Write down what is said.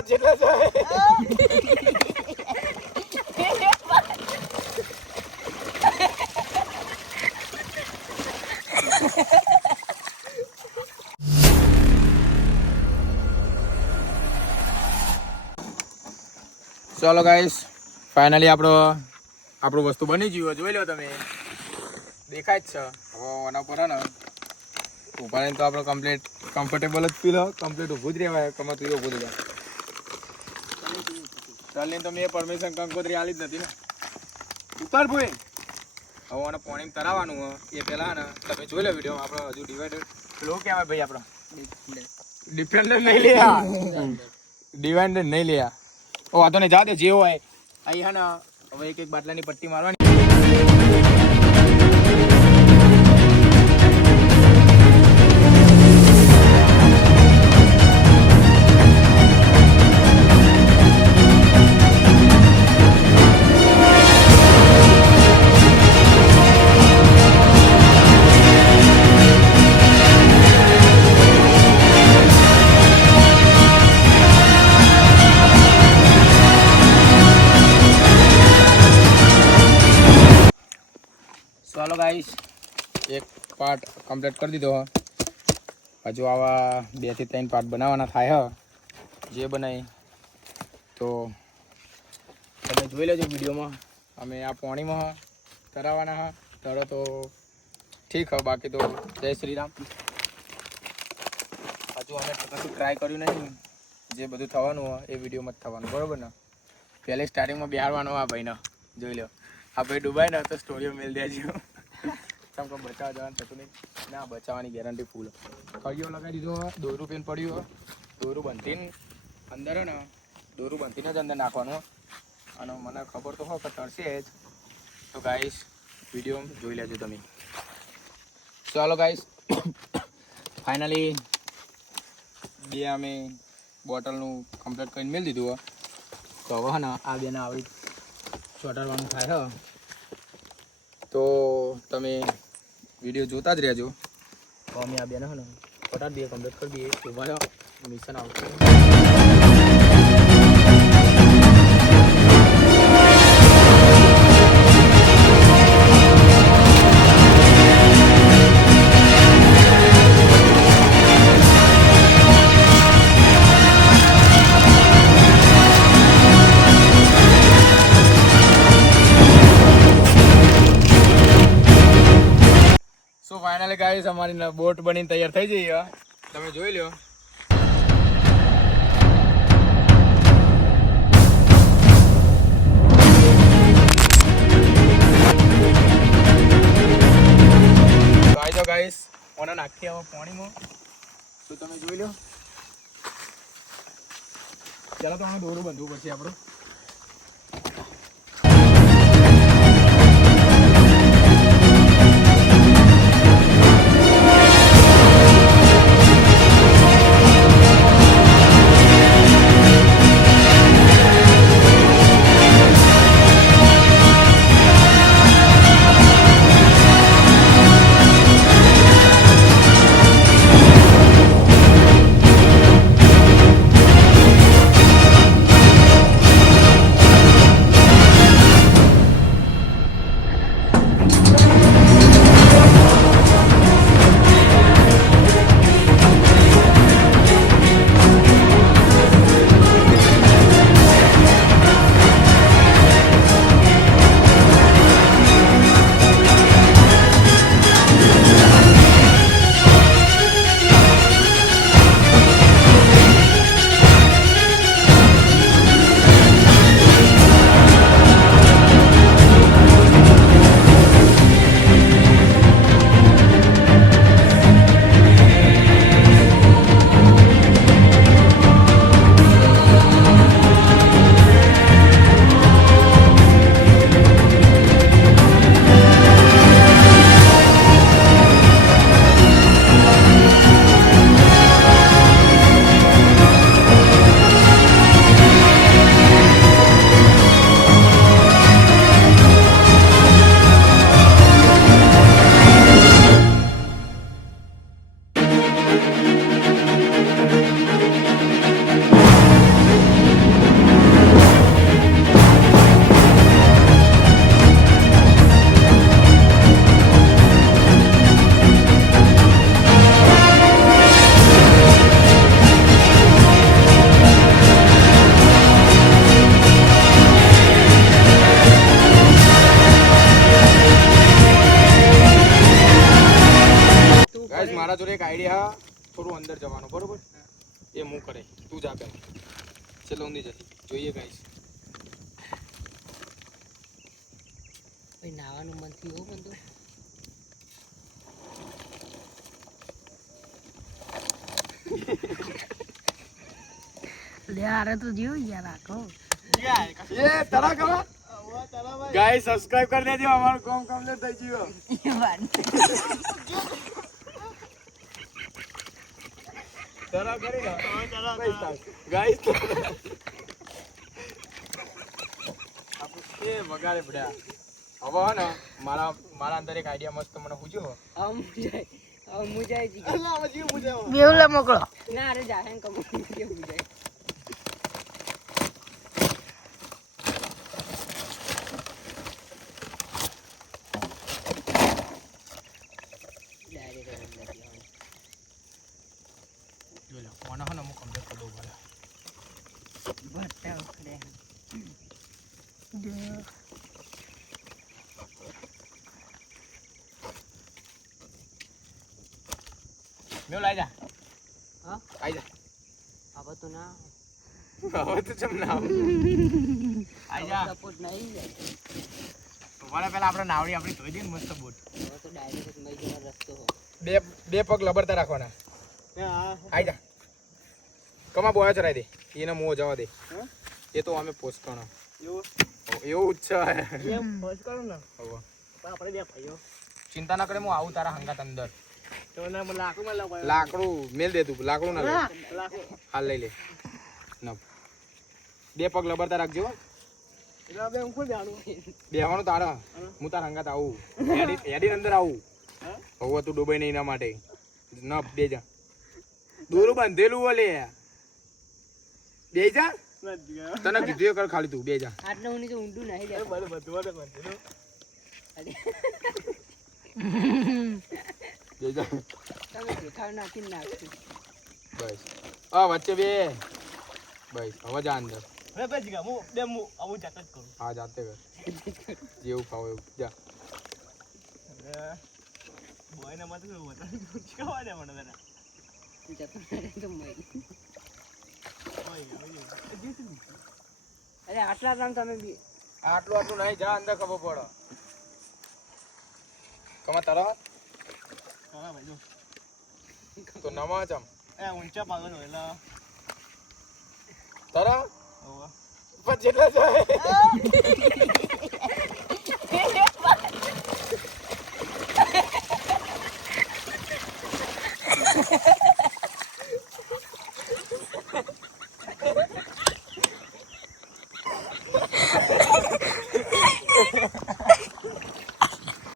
પાંચ જેટલા જાય. ચાલો ગાઈસ, ફાઇનલી આપણું વસ્તુ બની ગયું. જોઈ લો તમે, દેખાય જ છે. હવે આના પર ને ઉભા રહીને તો આપણે કમ્ફર્ટેબલ જ ફીલ હોય. કમ્પ્લીટ ઊભું જ રહેવાય. કમર તું ઊભું થઈ જાય. ચાલને તો મેં પરમિશન કંકોત્રી આલી જ નથી ને. ઉતાર ભાઈ. હવે આને પાણી તરાવવાનું હોય એ પહેલાં ને તમે જોઈ લો વિડીયો. આપણે હજુ ડિવાઈડર લો કહેવાય ભાઈ, આપણો ડિફેન્ડર નહીં લે, ડિવાઈડર નહીં લે. ઓ વાંધો નહીં, જા દે જે હોય. અહીં હા ને હવે એક બાટલાની પટ્ટી મારવાની. ચાલો ગાઈસ, એક પાર્ટ કમ્પ્લીટ કરી દીધો. હજુ આવા 2 થી 3 પાર્ટ બનાવવાના થાય. જે બનાવી તો તમે જોઈ લેજો વિડીયોમાં. અમે આ પાણીમાં તરાવવાના હા. તરો તો ઠીક હોય, બાકી તો જય શ્રી રામ. હજુ અમે કશું ટ્રાય કર્યું નહીં. જે બધું થવાનું હોય એ વિડીયોમાં જ થવાનું, બરાબર ને. પહેલે સ્ટાર્ટિંગમાં બિહારવાનો આ ભાઈને જોઈ લો. આ ભાઈ ડૂબાય ને તો સ્ટોરીઓ મેળ દેજો. તમને બચાવવા જવાનું થતું નહીં ના, બચાવવાની ગેરંટી ફૂલ. કળીઓ લગાવી દીધો. દોરું પેન પડ્યું. દોરું બંધીને અંદર ને દોરું બંધીને જ અંદર નાખવાનું. અને મને ખબર તો હોય કે તરશે જ. તો ગાઈસ વિડીયો જોઈ લેજો તમે. ચાલો ગાઈસ, ફાઇનલી 2 અમે બોટલનું કમ્પ્લીટ કરીને મેળ દીધું. તો હવે ને આ બેને આવી ચોટાડવાનું થાય. તો તમે વિડીયો જોતા જ રહેજો. તો અમે આ બેને ને ચોટાડી દઈએ, કમ્પ્લીટ કરી દઈએ. ઉભા મિશન આવશે. ફાઇનલી ગાઈસ, અમારી બોટ બનીને તૈયાર થઈ જઈ. તમે જોઈ લો. તો ગાઈસ ઓને નાખી આવો પાણીમાં. તો તમે જોઈ લો. ચાલો તો આને દોરું બાંધવું પડશે આપણું. જોડે એક આઈડિયા થોડું અંદર જવાનું બરોબર એ હું કરે તું જા પેલા ચલો ઊંધી જતી જોઈએ ગાઈસ ભાઈ નાવાનું મન થયું હો બંધુ લે આરે તો જીવ યાર આખો એ તરા કરો ગાઈસ સબસ્ક્રાઇબ કરી દેજો અમારું કામ કમ્પ્લીટ થઈ ગયું તરા કરી લો ગાઈસ આપણે એ વગાડે બડા હવે હે ને મારા અંદર એક આઈડિયા મસ્ત મને પૂછ્યો મુજાય જી અલ્લાહ મજી મુજાવ બેવલા મોકલો ના અરે જાહે કમ કે મુજાય જોઈ લો કોના હે ને હું કમ્પ્લીટ કરી દઉં ભલે ભટ્ટા ઉખડે મેં લાઈ જા હા આઈ જા આવો તો ના હવે તો ચમ ના આઈ જા સપોર્ટ નહીં જાય વાળા પેલા આપણે નાવડી આપણી ધોઈ દઈએ ને મસ્ત બોટ હવે તો ડાયરેક્ટ મઈ જવાનો રસ્તો હો બે પગ લબડતા રાખવાના આઈ જા કમા બોયા ચરાઈ દે એને મોં જવા દે એ તો અમે પોસ્ટ કરો એવું જ છે એમ બસ કરો ને હવે આપણે બે ભાઈઓ ચિંતા ના કરે હું આવું તારા હંગાત અંદર તો ના મને લાકડું લાવ લાકડું મેલ દે તું લાકડું ના લે લાકડું હાલ લઈ લે ના બે પગ લબડતા રાખજો હો. એટલે બે હું કોઈ જાણું બેહવાનું તારા હું તારા હંગાત આવું હેડી અંદર આવું હવે તું ડૂબાઈ નહીં એના માટે ન બે જા દોરું બાંધેલું ઓલે બે જા તને કીધું એ કર ખાલી તું બે જા આટલે હું તો ઊંડું નહીં જાય બધું બધું બધું બે જા તમે દેખાવ નાખી નાખશું બસ આ વચ્ચે બે બસ હવે જા અંદર હવે પછી હું બે હું આવું જાત જ કરું હા જાતે કર જેવું ખાવ એવું જા બોય ને મત શીખવા દે મને તને જતો રહે તો મઈ અરે આટલા કામ તમે બી આટલું આટલું નહીં જા અંદર ખબર પડે કમા તારા હા ભાઈ જો તો નમા ચમ એ ઊંચા પાગલ હોય એટલે તારા હોવા પણ જેટલા જાય